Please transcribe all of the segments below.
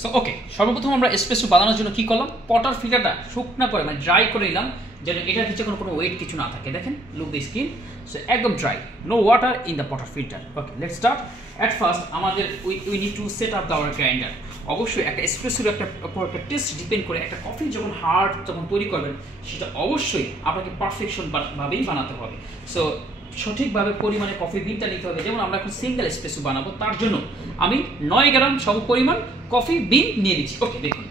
So okay, সর্বপ্রথম আমরা espresso বানানোর জন্য কি করলাম, পটার ফিল্টারটা শুকনা করে মানে ড্রাই করে নিলাম, যেন এটার নিচে কোনো ওয়েট কিছু না থাকে। দেখেন, লুক দি স্কিন, সো একদম dry, no water in the portafilter. Okay, let's start. At first আমাদের we need to set up our grinder. অবশ্যই একটা এসপ্রেসোর একটা টেস্ট ডিপেন্ড করে, একটা কফি যখন হার্ড যখন তৈরি করবেন সেটা অবশ্যই আপনাকে পারফেকশন ভাবেই বানাতে হবে। সো সঠিকভাবে পরিমাণে কফি বিনটা নিতে হবে। যেমন আমরা এখন সিঙ্গেল এসপ্রেসো বানাবো, তার জন্য আমি 9 গ্রাম সম পরিমাণ কফি বিন নিয়ে নিচ্ছি। ওকে, দেখুন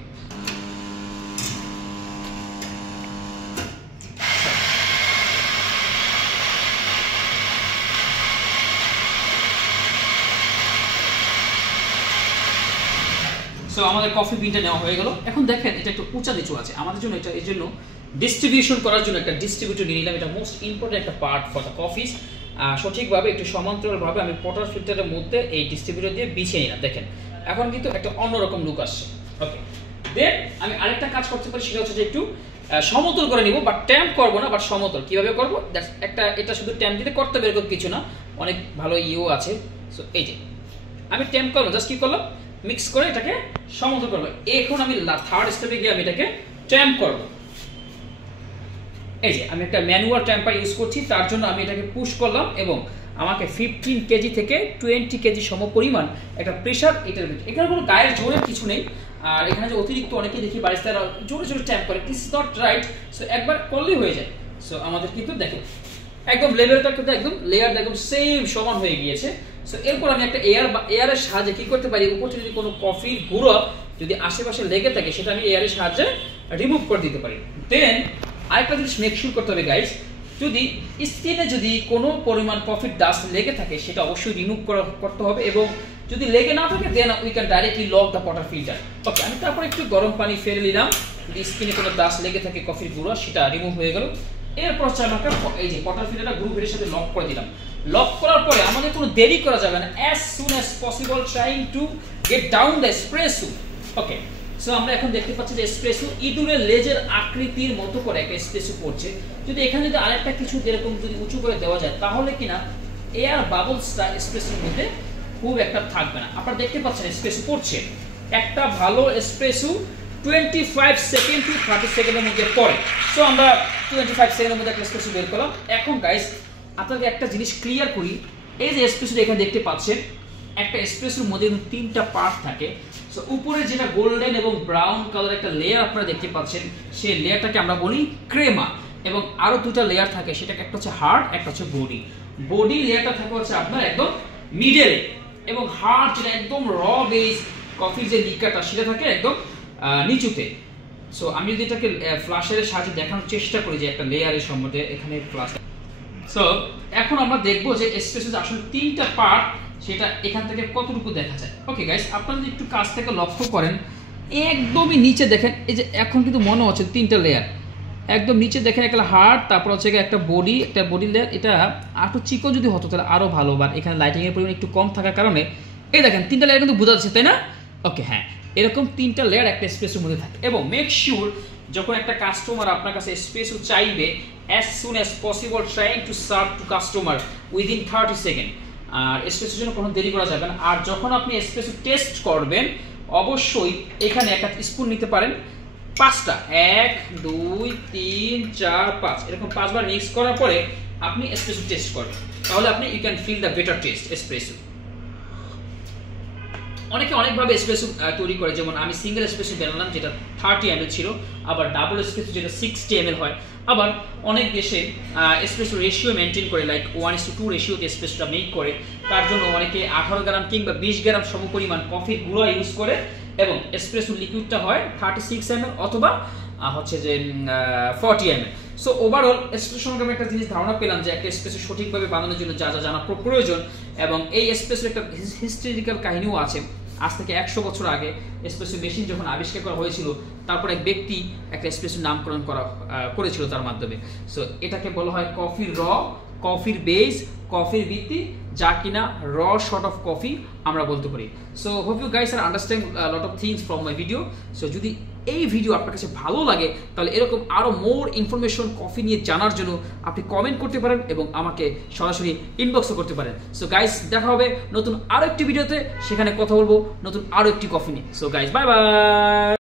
সো আমাদের কফি বিনটা নেওয়া হয়ে গেল। এখন দেখেন এটা একটু উঁচা নিচু আছে আমাদের জন্য, এটা এর জন্য ডিস্ট্রিবিউশন করার জন্য একটা ডিস্ট্রিবিউটর নিয়ে নিলাম। এটা মোস্ট ইম্পর্টেন্ট একটা পার্ট ফর দ্য কফিস। সঠিকভাবে একটু সমান্তরালভাবে আমি পটার ফিল্টারের মধ্যে এই ডিস্ট্রিবিউটর দিয়ে বিছিয়ে নিলাম। দেখেন এখন কিন্তু একটা অন্যরকম লুক আসছে। ওকে, দেন আমি আরেকটা কাজ করতে পারি, সেটা হচ্ছে যে একটু সমতল করে নিব, বাট ট্যাম্প করবো না, বাট সমতল কিভাবে করবো, একটা এটা শুধু ট্যাম্প দিতে করতে হবে এরকম কিছু না, অনেক ভালো আছে। সো এই যে আমি ট্যাম্প করবো, জাস্ট কি করলাম, মিক্স করে এটাকে সমতল করবো। এখন আমি থার্ড স্টেপে গিয়ে আমি এটাকে ট্যাম্প করবো। এই যে আমি একটা ম্যানুয়াল ট্যাম্পার ইউজ করছি, তার জন্য আমি এটাকে পুশ করলাম এবং আমাকে 15 কেজি থেকে 20 কেজি সম পরিমাণ একটা প্রেশার এটার ভিতরে। এখানে কোনো গায়ের জোরের কিছু নেই। আর এখানে যে অতিরিক্ত অনেকেই দেখি বারিস্তারা জোরে জোরে ট্যাম্প করে, this is not right. So একবার করলেই হয়ে যায়। সো আমাদের কিন্তু দেখেন একদম লেভেলটা কিন্তু একদম লেয়ারটা একদম সেম সমান হয়ে গিয়েছে। সো এরপর আমি একটা এয়ারের সাহায্যে কি করতে পারি, উপর থেকে যদি কোনো কফির গুঁড়ো যদি আশেপাশে লেগে থাকে সেটা আমি এয়ারের সাহায্যে রিমুভ করে দিতে পারি। দেন আরেকটা জিনিস মেক শিওর করতে হবে গাইস, যদি স্কিনে যদি কোনো পরিমাণ কফির ডাস্ট লেগে থাকে সেটা অবশ্যই রিমুভ করতে হবে, এবং যদি লেগে না থাকে then we can directly lock the portafilter. Okay, আমি তারপর একটু গরম পানি ফেলে নিলাম, যদি স্কিনে কোনো ডাস্ট লেগে থাকে কফির গুঁড়ো সেটা রিমুভ হয়ে গেল। এরপর হচ্ছে আমাকে এই যে পটার ফিল্টারটা গ্রুপের সাথে লক করে দিলাম। লক করার পরে আমাদের কোনো দেরি করা যাবে না, as soon as possible trying to get down the espresso. Okay, so আমরা এখন দেখতে পাচ্ছি যে এসপ্রেসো ইঁদুরের লেজের আকৃতির মতো করে একটা এসপ্রেসো পড়ছে। যদি এখানে যদি আরেকটা কিছু এরকম যদি উঁচু করে দেওয়া যায় তাহলে কিনা এয়ার বাবলসটা এসপ্রেসোর মধ্যে খুব একটা থাকবে না। আপনারা দেখতে পাচ্ছেন এসপ্রেসো পড়ছে, একটা ভালো এসপ্রেসো 25 সেকেন্ড টু 30 সেকেন্ডের মধ্যে পড়ে। সো আমরা 25 সেকেন্ডের মধ্যে একটা এসপ্রেসো বের করলাম। এখন গাইস আপনাদের একটা জিনিস ক্লিয়ার করি, এই যে এসপ্রেসো এখানে দেখতে পাচ্ছেন, একটা এসপ্রেসোর মধ্যে 3টা পার্ট থাকে। সো উপরে যেটা গোল্ডেন এবং ব্রাউন কালার একটা লেয়ার আপনারা দেখতে পাচ্ছেন, সেই লেয়ারটাকে আমরা বলি ক্রেমা, এবং আরো 2টা লেয়ার থাকে, সেটাকে একটা হচ্ছে হার্ড, একটা হচ্ছে বডি। বডি লেয়ারটা থাকে হচ্ছে আপনার একদম মিডলে, এবং হার্ড যেটা একদম র বেস কফির যে লিকারটা সেটা থাকে একদম নিচুতে। সো আমি যদি এটাকে ফ্ল্যাশের সাহায্যে দেখানোর চেষ্টা করি যে একটা লেয়ারের সম্বন্ধে এখানে ফ্ল্যাশ। সো এখন আমরা দেখবো যে এসপ্রেসোর আসলে 3টা পার্ট, সেটা এখান থেকে কতটুকু দেখা যায়। ওকে গাইস, আপনারা যদি একটু কাছ থেকে লক্ষ্য করেন, একদমই নিচে দেখেন, এই যে এখন কিন্তু মনে হচ্ছে 3টা লেয়ার, একদম নিচে দেখেন একটা হার্ড, তারপর হচ্ছে একটা বডি লেয়ার। এটা একটু চিকন যদি হতো তাহলে আরো ভালো, বাট এখানে লাইটিং এর পরিমাণ একটু কম থাকার কারণে এই দেখেন 3টা লেয়ার কিন্তু বোঝা যাচ্ছে, তাই না? ওকে, হ্যাঁ, এরকম 3টা লেয়ার একটা এসপ্রেসোর মধ্যে থাকে। এবং মেক শিওর যখন একটা কাস্টমার আপনার কাছে এসপ্রেসো চাইবে, as soon as possible trying to serve to customer within 30 second. আর এসপ্রেসোর জন্য কোনো দেরি করা যাবে না। আর যখন আপনি এসপ্রেসো টেস্ট করবেন অবশ্যই এখানে একটা স্পুন নিতে পারেন, 5টা, 1 2 3 4 5 এরকম 5 বার মিক্স করার পরে আপনি এসপ্রেসো টেস্ট করবেন, তাহলে আপনি you can feel the better taste espresso. অনেকে অনেকভাবে এসপ্রেসো তৈরি করে, যেমন আমি সিঙ্গেল এসপ্রেসো বানালাম যেটা 30 ml ছিল, আবার ডাবল এসপ্রেসো যেটা 60 ml হয়। আবার অনেক দেশে এসপ্রেসো রেশিও মেনটেন করে, লাইক 1:2 রেশিওতে এসপ্রেসোটা মেক করে, তার জন্য অনেকে 18 গ্রাম কিংবা 20 গ্রাম সমপরিমাণ কফির গুঁড়ো ইউজ করে, এবং এসপ্রেসো লিকুইডটা হয় 36 ml অথবা হচ্ছে যে 40 ml। সো ওভারঅল এসপ্রেসো সম্পর্কে আমি একটা জিনিস ধারণা পেলাম যে একটা এসপ্রেসো সঠিকভাবে বানানোর জন্য যা যা জানা প্রয়োজন, এবং এই এসপ্রেসোর একটা হিস্টোরিক্যাল কাহিনীও আছে। আজ থেকে 100 বছর আগে এসপ্রেসো মেশিন যখন আবিষ্কার করা হয়েছিল, তারপর এক ব্যক্তি একটা এসপ্রেসো নামকরণ করেছিল তার মাধ্যমে। সো এটাকে বলা হয় কফির র, কফির বেস, কফির ভিত্তি, যা কিনা র শর্ট অফ কফি আমরা বলতে পারি। So hope you guys are understand lot of things from my video. So যদি এই ভিডিও আপনার কাছে ভালো লাগে তাহলে এরকম আরও মোর ইনফরমেশন কফি নিয়ে জানার জন্য আপনি কমেন্ট করতে পারেন এবং আমাকে সরাসরি ইনবক্সও করতে পারেন। সো গাইস, দেখা হবে নতুন আরও একটি ভিডিওতে, সেখানে কথা বলবো নতুন আরও একটি কফি নিয়ে। So guys, bye bye.